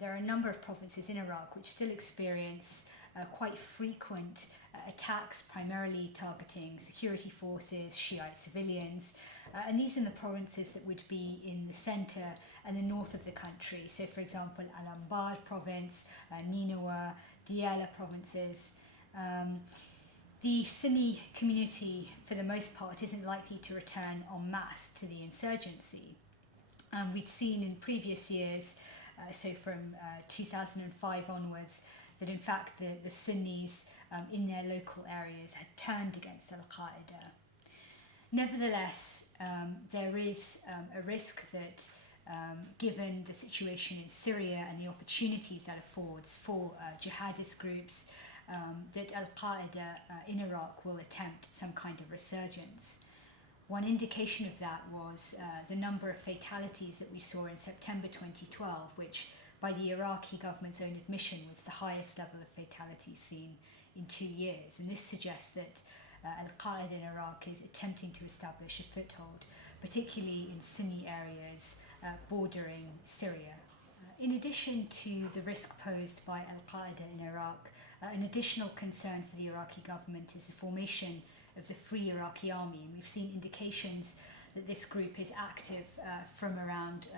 There are a number of provinces in Iraq which still experience quite frequent attacks, primarily targeting security forces, Shiite civilians, and these are the provinces that would be in the centre and the north of the country. So, for example, Al-Anbar province, Nineveh, Diyala provinces. The Sunni community, for the most part, isn't likely to return en masse to the insurgency. We'd seen in previous years, so from 2005 onwards, that in fact the Sunnis in their local areas had turned against Al-Qaeda. Nevertheless, there is a risk that given the situation in Syria and the opportunities that affords for jihadist groups, that Al-Qaeda in Iraq will attempt some kind of resurgence. One indication of that was the number of fatalities that we saw in September 2012, which by the Iraqi government's own admission was the highest level of fatalities seen in 2 years. And this suggests that Al-Qaeda in Iraq is attempting to establish a foothold, particularly in Sunni areas bordering Syria. In addition to the risk posed by Al-Qaeda in Iraq, an additional concern for the Iraqi government is the formation of the Free Iraqi Army, and we've seen indications that this group is active from around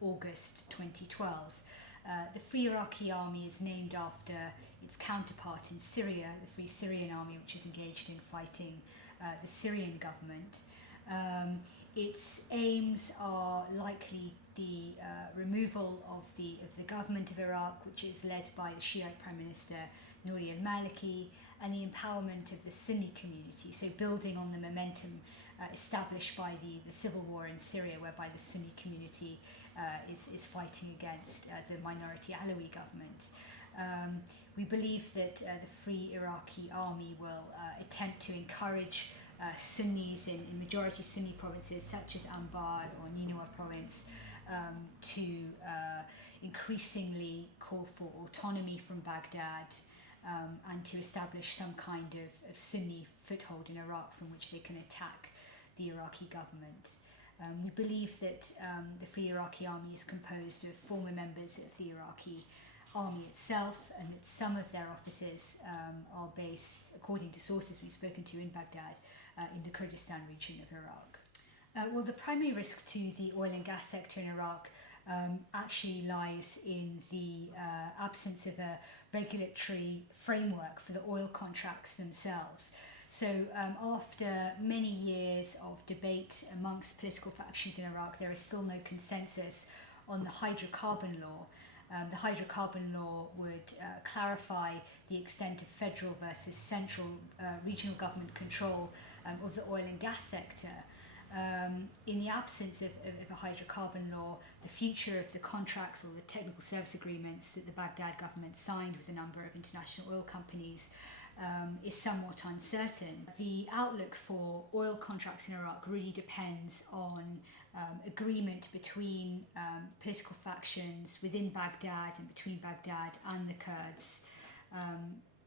August 2012. The Free Iraqi Army is named after its counterpart in Syria, the Free Syrian Army, which is engaged in fighting the Syrian government. Its aims are likely the removal of the government of Iraq, which is led by the Shiite Prime Minister Nouri al-Maliki, and the empowerment of the Sunni community, so building on the momentum established by the civil war in Syria, whereby the Sunni community is fighting against the minority Alawi government. We believe that the Free Iraqi Army will attempt to encourage Sunnis in majority Sunni provinces such as Anbar or Nineveh province to increasingly call for autonomy from Baghdad and to establish some kind of Sunni foothold in Iraq from which they can attack the Iraqi government. We believe that the Free Iraqi Army is composed of former members of the Iraqi Army itself, and that some of their officers are based, according to sources we've spoken to in Baghdad, in the Kurdistan region of Iraq. Well, the primary risk to the oil and gas sector in Iraq actually lies in the absence of a regulatory framework for the oil contracts themselves. So after many years of debate amongst political factions in Iraq, there is still no consensus on the hydrocarbon law. The hydrocarbon law would clarify the extent of federal versus central regional government control of the oil and gas sector. In the absence of a hydrocarbon law, the future of the contracts or the technical service agreements that the Baghdad government signed with a number of international oil companies is somewhat uncertain. The outlook for oil contracts in Iraq really depends on agreement between political factions within Baghdad and between Baghdad and the Kurds,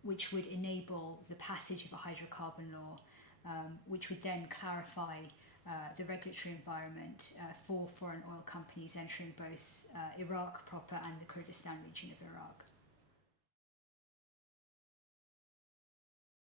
which would enable the passage of a hydrocarbon law, which would then clarify the regulatory environment for foreign oil companies entering both Iraq proper and the Kurdistan region of Iraq.